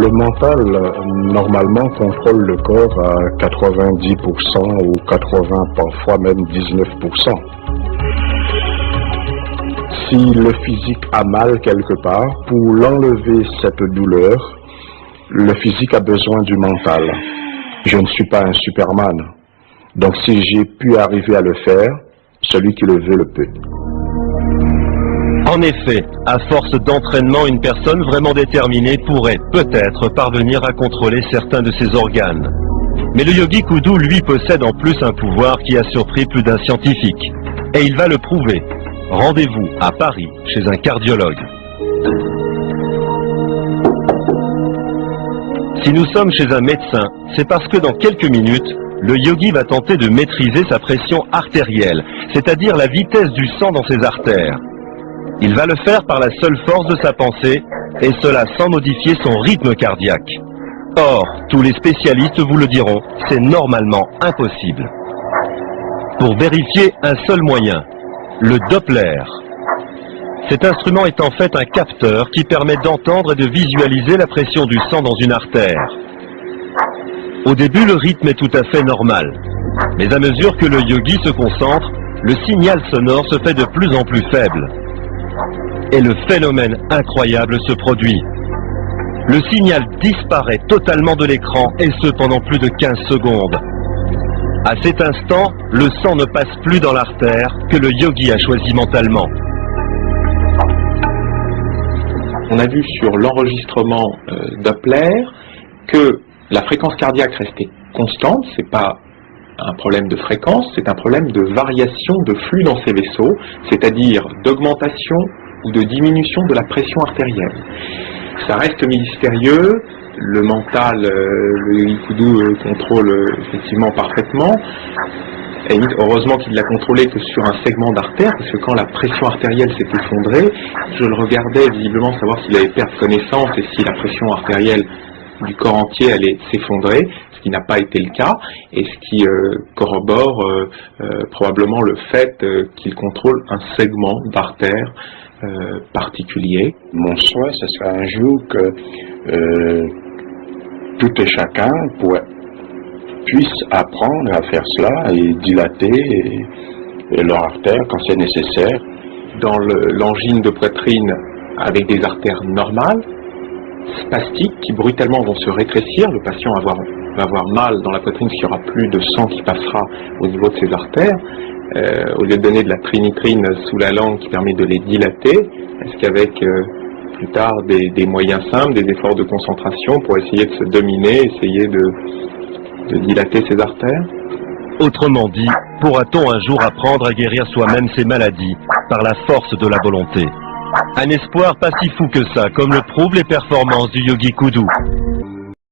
Le mental, normalement, contrôle le corps à 90% ou 80%, parfois même 19%. Si le physique a mal quelque part, pour l'enlever cette douleur, le physique a besoin du mental. Je ne suis pas un Superman. Donc si j'ai pu arriver à le faire, celui qui le veut le peut. En effet, à force d'entraînement, une personne vraiment déterminée pourrait peut-être parvenir à contrôler certains de ses organes. Mais le yogi Kudu, lui, possède en plus un pouvoir qui a surpris plus d'un scientifique. Et il va le prouver. Rendez-vous à Paris, chez un cardiologue. Si nous sommes chez un médecin, c'est parce que dans quelques minutes, le yogi va tenter de maîtriser sa pression artérielle, c'est-à-dire la vitesse du sang dans ses artères. Il va le faire par la seule force de sa pensée, et cela sans modifier son rythme cardiaque. Or, tous les spécialistes vous le diront, c'est normalement impossible. Pour vérifier un seul moyen, le Doppler. Cet instrument est en fait un capteur qui permet d'entendre et de visualiser la pression du sang dans une artère. Au début, le rythme est tout à fait normal. Mais à mesure que le yogi se concentre, le signal sonore se fait de plus en plus faible. Et le phénomène incroyable se produit. Le signal disparaît totalement de l'écran, et ce pendant plus de 15 secondes. À cet instant, le sang ne passe plus dans l'artère que le yogi a choisi mentalement. On a vu sur l'enregistrement Doppler que la fréquence cardiaque restait constante, c'est pas un problème de fréquence, c'est un problème de variation de flux dans ces vaisseaux, c'est-à-dire d'augmentation ou de diminution de la pression artérielle. Ça reste mystérieux, le mental, le yogi Kudu contrôle effectivement parfaitement, et heureusement qu'il l'a contrôlé que sur un segment d'artère, parce que quand la pression artérielle s'est effondrée, je le regardais visiblement savoir s'il allait perdre connaissance et si la pression artérielle du corps entier allait s'effondrer, ce qui n'a pas été le cas, et ce qui corrobore probablement le fait qu'il contrôle un segment d'artère particulier. Mon souhait, ce serait un jour que tout et chacun puisse apprendre à faire cela et dilater leur artère quand c'est nécessaire. Dans l'angine de poitrine avec des artères normales, spastiques, qui brutalement vont se rétrécir, le patient va avoir mal dans la poitrine parce qu'il n'y aura plus de sang qui passera au niveau de ses artères. Au lieu de donner de la trinitrine sous la langue qui permet de les dilater, est-ce qu'avec plus tard des moyens simples, des efforts de concentration pour essayer de se dominer, essayer de dilater ses artères? Autrement dit, pourra-t-on un jour apprendre à guérir soi-même ses maladies par la force de la volonté? Un espoir pas si fou que ça, comme le prouvent les performances du yogi Kudu.